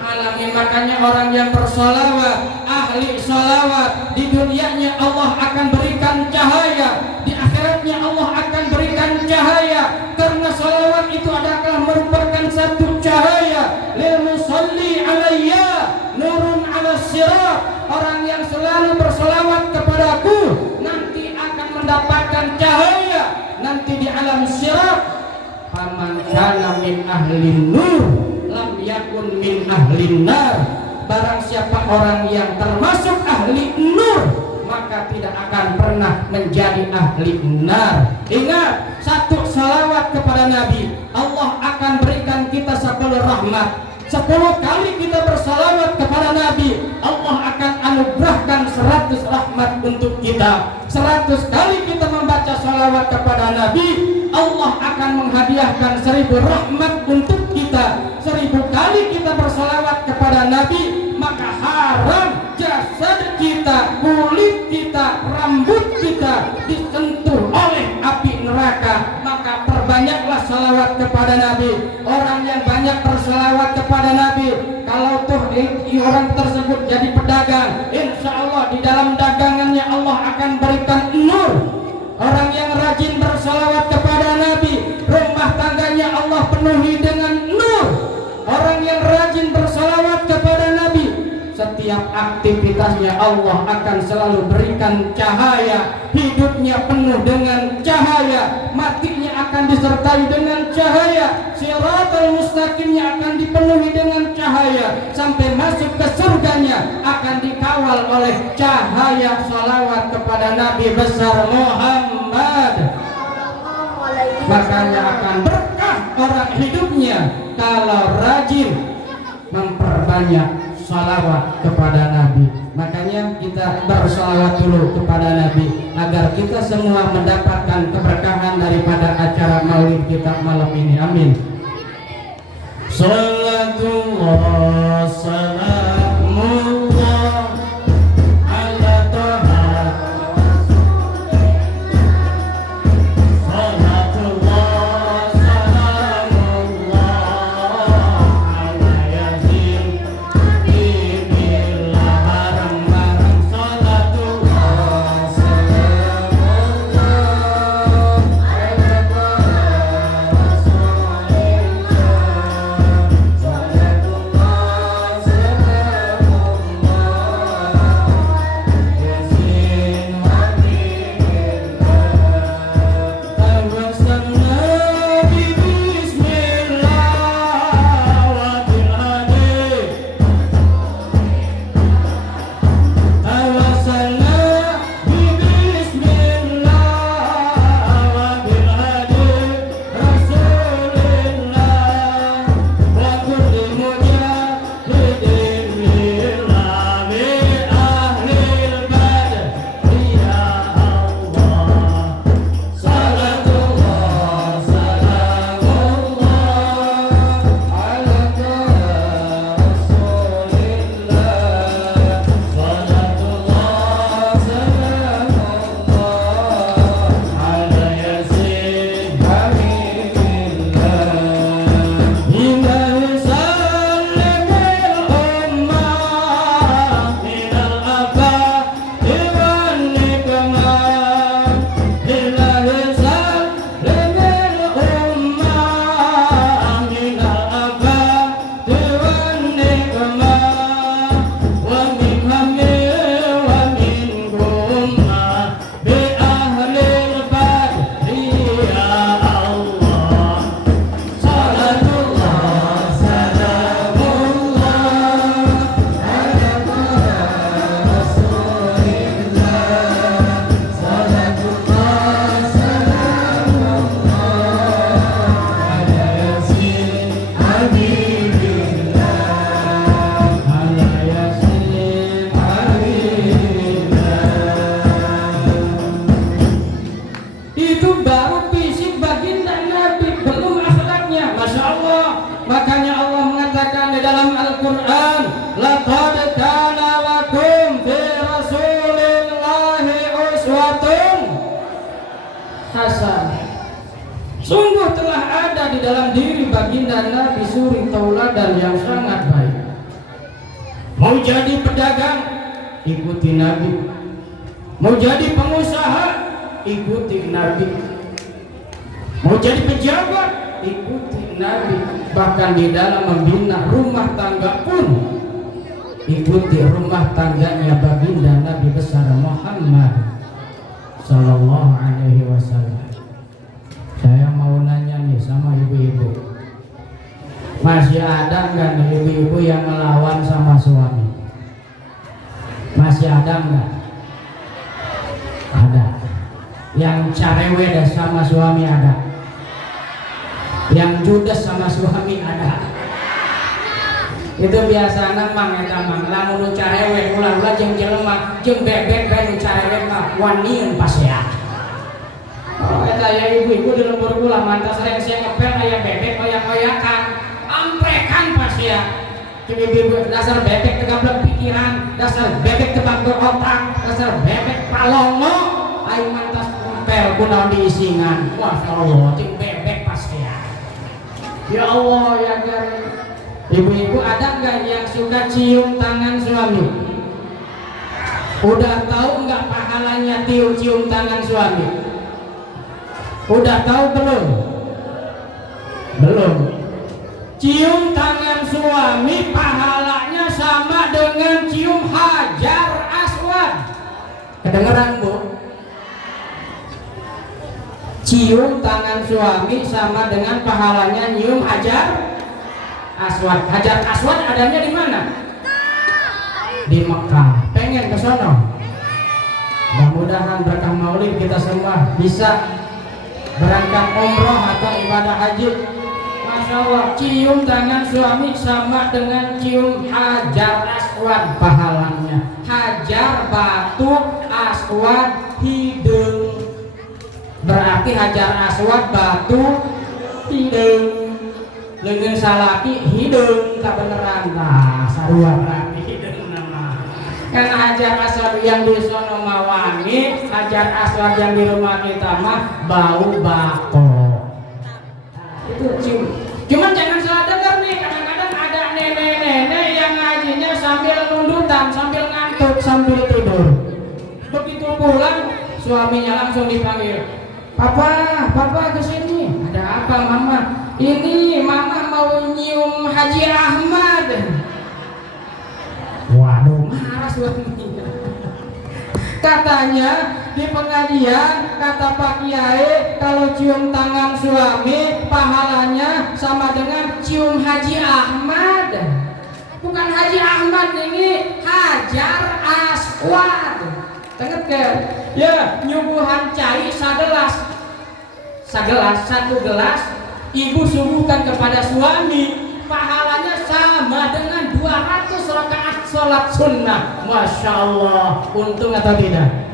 alamin. Makanya orang yang bersolawat, ahli solawat, di dunianya Allah akan berikan cahaya, di akhiratnya Allah akan berikan cahaya, karena solawat itu adalah merupakan satu cahaya. Lil musalli alayya nurun ala sirat. Orang yang selalu bersolawat kepadaku nanti akan mendapatkan cahaya nanti di alam sirat. Faman kana min ahli nur lam yakun min ahli nar. Barang siapa orang yang termasuk ahli nur, maka tidak akan pernah menjadi ahli nar. Ingat, satu salawat kepada Nabi, Allah akan berikan kita 10 rahmat. 10 kali kita bersalawat kepada Nabi, Allah akan anugerahkan 100 rahmat untuk kita. 100 kali kita membaca salawat kepada Nabi, Allah akan menghadiahkan 1000 rahmat untuk kita. 1000 kali kita bersalawat kepada Nabi, maka haram jasad kita, kulit kita, rambut kita disentuh oleh api neraka. Maka perbanyaklah salawat kepada Nabi. Orang yang banyak bersalawat kepada Nabi, kalau tuh orang tersebut jadi pedagang, insya Allah di dalam dagangannya Allah akan berikan nur. Orang yang rajin bersalawat kepada Nabi, rumah tangganya Allah penuhi dengan nur. Orang yang rajin bersalawat kepada Nabi, setiap aktivitasnya Allah akan selalu berikan cahaya. Hidupnya penuh dengan cahaya, matinya akan disertai dengan cahaya, Shiratal mustaqimnya akan dipenuhi dengan cahaya, sampai masuk ke surganya akan dikawal oleh cahaya salawat kepada Nabi besar Muhammad. Makanya akan berkah orang hidupnya kalau rajin memperbanyak salawat kepada Nabi. Makanya kita bersalawat dulu kepada Nabi agar kita semua mendapatkan keberkahan daripada acara maulid kita malam ini. Amin. Salatullah salamullah ala taha. Salatullah salamullah ala yasin. dalam Al-Quran, laqad kana lakum fi rasulillahi uswatun hasanah. Sungguh telah ada di dalam diri baginda Nabi suri tauladan yang sangat baik. Mau jadi pedagang, ikuti Nabi. Mau jadi pengusaha, ikuti Nabi. Mau jadi pejabat, ikuti Nabi. Bahkan di dalam membina rumah tangga pun ikuti rumah tangganya baginda Nabi besar Muhammad sallallahu alaihi wasallam. Saya mau nanya nih sama ibu-ibu, masih ada nggak nih ibu-ibu yang melawan sama suami? Masih ada nggak? Ada. Yang cerewet sama suami ada. Yang judes sama suami ada. Itu biasanya mang eta mang lamun nu cerewet ulah-ulah jeung jelema jeung bebek bae nu cerewet mah wanieun pas ya. Oh, eta ya ibu-ibu di lembur kula mantas sering sia ngepel aya bebek oyak-oyakan, amprekan pas ya. Ibu-ibu dasar bebek tegablek pikiran, dasar bebek tebak otak, dasar bebek palongo, aing mantas ngepel kunaon diisingan. Masyaallah, jeung bebek pas ya. Ya Allah ya Karim. Ibu-ibu ada nggak yang suka cium tangan suami? Udah tahu nggak pahalanya cium tangan suami? Udah tahu belum? Belum. Cium tangan suami pahalanya sama dengan cium hajar aswad. Kedengeran bu? Cium tangan suami sama dengan pahalanya nyium hajar aswad. Hajar aswad adanya di mana? Di Mekah. Pengen ke sono? Mudah-mudahan berkah maulid kita semua bisa berangkat umroh atau ibadah haji. Masya Allah, cium tangan suami sama dengan cium hajar aswad pahalanya. Hajar batu, aswad hidung. Berarti hajar aswad batu hidung. Leungeun salaki hidung tak beneran. Nah, sarua berarti hidung nama. Kan hajar aswad yang di sono mah wangi, hajar aswad yang di rumah kita mah bau bako. Itu cium. Cuman jangan salah dengar nih, kadang-kadang ada nenek-nenek yang ngajinya sambil nundutan, sambil ngantuk, sambil tidur. Begitu pulang, suaminya langsung dipanggil. Papa kesini. Ada apa mama? Ini mama mau nyium Haji Ahmad. Waduh, marah suaminya. Katanya di pengajian kata Pak Kiai kalau cium tangan suami pahalanya sama dengan cium Haji Ahmad. Bukan Haji Ahmad, ini Hajar Aswad. Dengar ke? Ya, nyuguhan cai satu gelas ibu suguhkan kepada suami, pahalanya sama dengan 200 rakaat sholat sunnah. Masya Allah, untung atau tidak?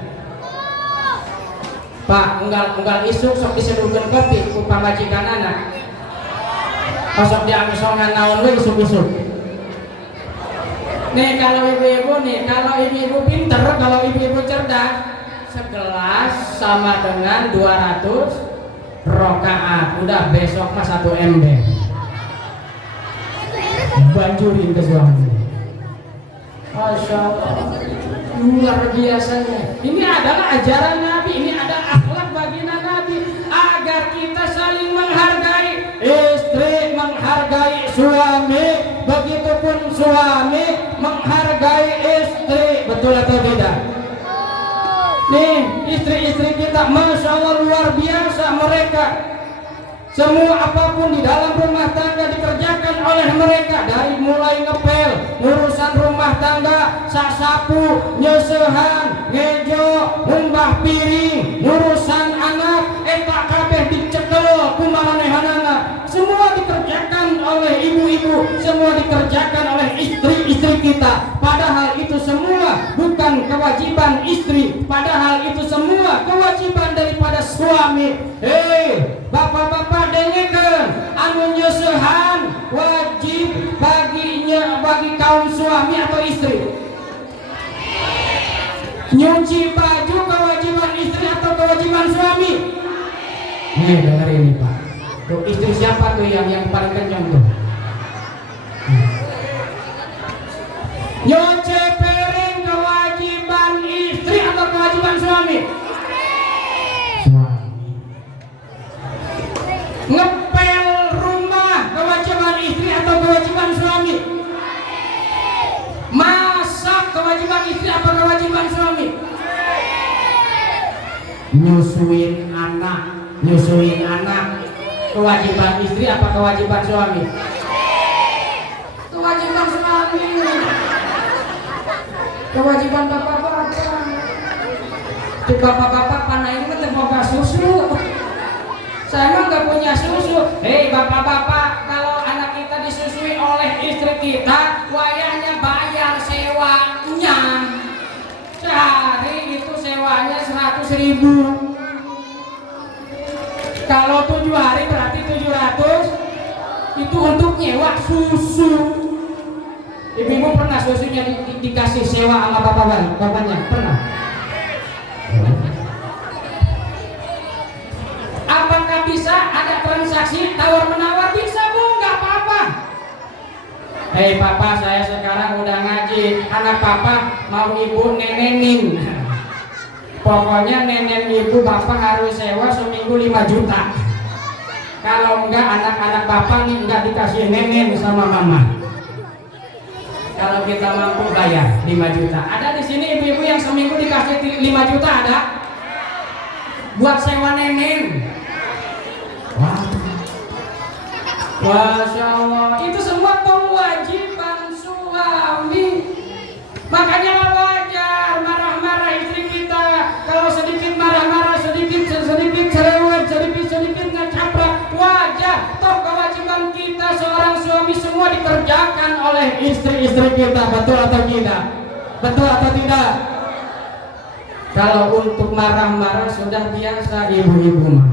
Pak, unggal isuk sok diseduhkeun kopi ku pamajikanana. Sok diamisongan naon we isuk-isuk. Nih kalau ibu-ibu pinter, kalau ibu-ibu cerdas, segelas sama dengan 200 rakaat. Udah besok mah 1 ember. Banjurin ke suami. Masya Allah, luar biasanya. Ini adalah ajaran Nabi, ini ada akhlak baginda Nabi agar kita saling menghargai. Istri menghargai suami, begitupun suami menghargai istri. Betul atau tidak? Nih istri-istri kita, Masya Allah luar biasa mereka. Semua apapun di dalam rumah tangga dikerjakan oleh mereka, dari mulai ngepel, urusan rumah tangga, sasapu, nyesehan, ngejo, ngumbah piring, urusan anak, eta kabeh dicekel kumahanehanana. Semua dikerjakan oleh ibu-ibu, semua dikerjakan oleh istri-istri kita. Padahal itu semua bukan kewajiban istri, padahal itu semua kewajiban daripada suami. Hei, bapak-bapak dengekeun, anu nyeusehan wajib bagi Nyuci baju kewajiban istri atau kewajiban suami? Nih dengar ini Pak. Tuh istri siapa tuh yang paling kencang tuh? Nyuci piring kewajiban istri atau kewajiban suami? Suami. Ngepel rumah kewajiban istri atau kewajiban suami? Masak kewajiban istri atau kewajiban suami? Nyusuin anak kewajiban istri apa kewajiban suami? Kewajiban suami. Kewajiban bapak-bapak. Di bapak-bapak panah ini kan terbuka susu. Saya mah nggak punya susu. Hei bapak-bapak, kalau anak kita disusui oleh istri kita, wayahnya bayar sewanya. Sehari itu sewanya 100.000. Kalau 7 hari berarti 700. Itu untuk nyewa susu. Ibu-ibu pernah susunya dikasih sewa sama bapaknya? Pernah? Apakah bisa ada transaksi tawar-menawar? Bisa Bu, nggak apa-apa. Hei papa, saya sekarang udah ngaji. Anak papa mau ibu nenenin. Pokoknya nenen ibu bapak harus sewa seminggu 5 juta. Kalau enggak anak-anak bapak nih enggak dikasih nenen sama mama. Kalau kita mampu bayar 5 juta. Ada di sini ibu-ibu yang seminggu dikasih 5 juta ada? Buat sewa nenen. Wah. Masya Allah. Itu semua kewajiban suami. Makanya wajar marah-marah istri kita. Kalau sedikit marah-marah, sedikit cerewet, sedikit ngecaprak, wajar. Toh kewajiban kita seorang suami semua dikerjakan oleh istri-istri kita. Betul atau tidak? Betul atau tidak? Kalau untuk marah-marah sudah biasa ibu-ibu mah.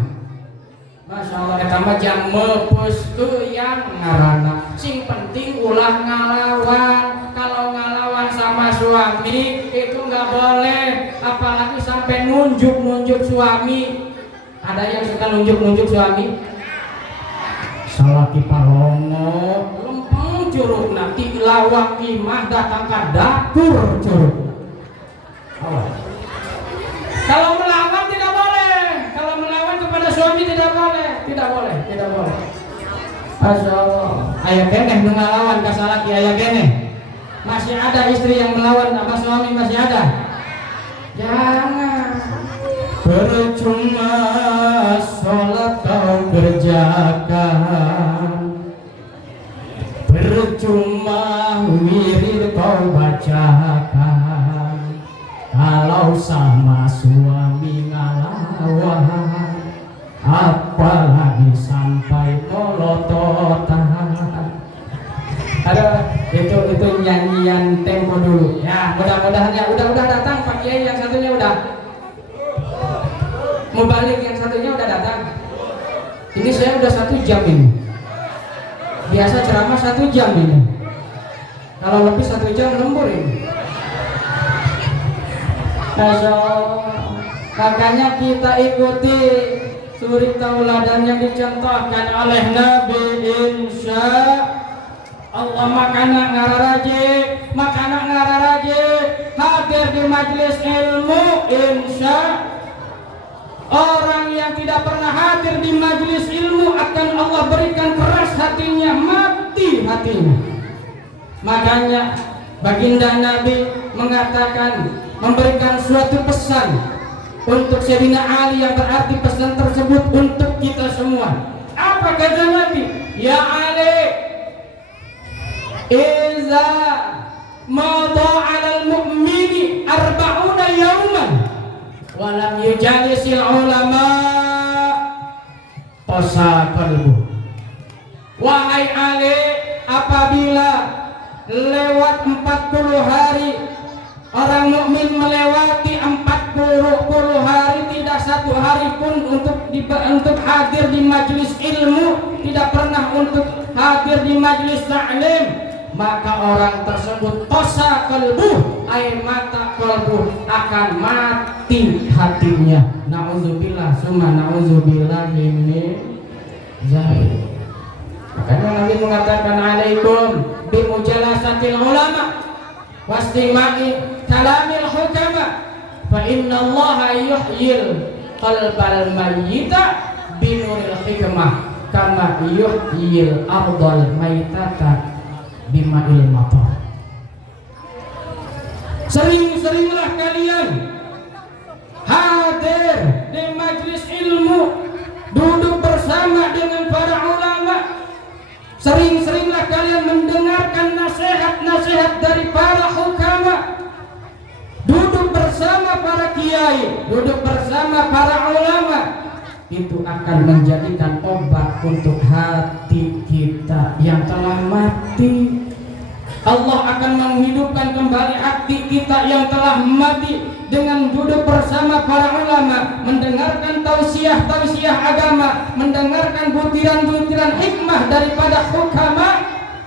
Masya Allah, kita mah jam mepus yang ngarana. Sing penting ulah ngalawan. Kalau ngalawan sama suami itu nggak boleh, apalagi sampai nunjuk suami. Ada yang suka nunjuk suami? Salaki palongo, lempeng curug nanti lawak imah datang ke dapur curug. Kalau melawan tidak boleh. Kalau melawan kepada suami tidak boleh. Masya Allah. Ayah keneh ngelawan ke salaki ayah keneh. Masih ada istri yang melawan sama suami, masih ada? Jangan. Percuma sholat kau kerjakan, percuma wirid kau bacakan, kalau sama suami ngalawan, apalagi sampai molototan. Ada itu nyanyian tempo dulu ya. Mudah-mudahan ya udah datang Pak Kiai, yang satunya udah mau balik, yang satunya udah datang. Ini saya udah 1 jam ini. Biasa ceramah 1 jam ini. Kalau lebih 1 jam lembur ini. Makanya kita ikuti suri tauladan yang dicontohkan oleh Nabi. Insya Allah makana ngararaje hadir di majelis ilmu. Insya orang yang tidak pernah hadir di majelis ilmu akan Allah berikan keras hatinya, mati hatinya. Makanya baginda Nabi mengatakan, memberikan suatu pesan untuk Sayyidina Ali yang berarti pesan tersebut untuk kita semua. Apa kata Nabi? Ya Ali, iza madha 'alal mu'mini 40 yawman walam yujalisil ulama qasa qalbu. Wahai Ali, apabila lewat 40 hari, orang mukmin melewati 40 hari, tidak 1 hari pun untuk hadir di majelis ilmu, tidak pernah untuk hadir di majelis ta'lim, maka orang tersebut tosa qalbuh, ay mata qalbuh, akan mati hatinya. Nauzubillah summa nauzubillah min zalik. Makanya Nabi mengatakan alaikum bimujalasatil ulama wastima'i kalamil hukama fa inna allaha yuhyil qalbal mayyita binuril hikmah kama yuhyil ardal maitata bima'il matar. Sering-seringlah kalian hadir di majlis ilmu, duduk bersama dengan para ulama. Sering-seringlah kalian mendengarkan nasihat-nasihat dari para hukama, duduk bersama para kiai, duduk bersama para ulama. Itu akan menjadikan obat untuk hati kita yang telah mati. Allah akan menghidupkan kembali hati kita yang telah mati dengan duduk bersama para ulama, mendengarkan tausiah-tausiah agama, mendengarkan butiran-butiran hikmah daripada hukama,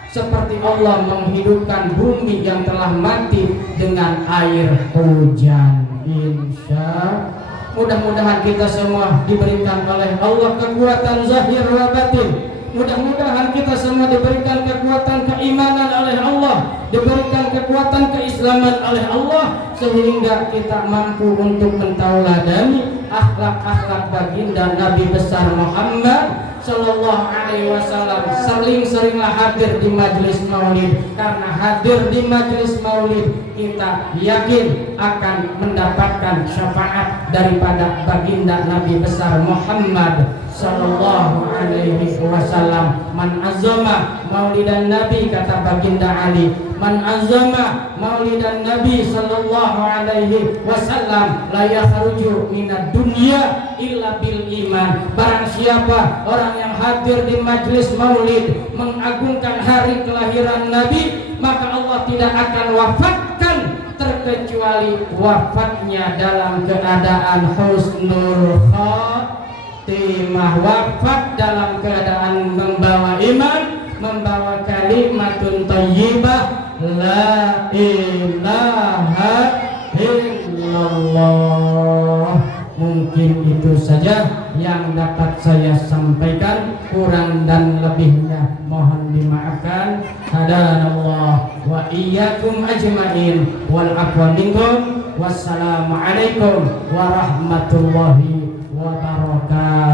seperti Allah menghidupkan bumi yang telah mati dengan air hujan. Insya mudah-mudahan kita semua diberikan oleh Allah kekuatan zahir wa batin. Mudah-mudahan kita semua diberikan kekuatan keimanan oleh Allah, diberikan kekuatan keislaman oleh Allah, sehingga kita mampu untuk mentauladani akhlak-akhlak baginda Nabi besar Muhammad Sallallahu Alaihi Wasallam. Sering-seringlah hadir di majlis maulid, karena hadir di majlis maulid kita yakin akan mendapatkan syafaat daripada baginda Nabi besar Muhammad Sallallahu Alaihi Wasallam. Man azama maulidan Nabi, kata baginda Ali, man azama maulidan Nabi Sallallahu Alaihi Wasallam la yakhruju minad dunya illa bil iman. Barang siapa orang yang hadir di majlis maulid mengagungkan hari kelahiran Nabi, maka Allah tidak akan wafatkan terkecuali wafatnya dalam keadaan husnul khatimah, wafat dalam keadaan membawa iman, membawa kalimatun thayyibah la ilaha illallah. Mungkin itu saja yang dapat saya sampaikan, kurang dan lebihnya mohon dimaafkan. Hadanallah wa iyyakum ajmain wal afwa minkum. Wassalamualaikum warahmatullahi wabarakatuh.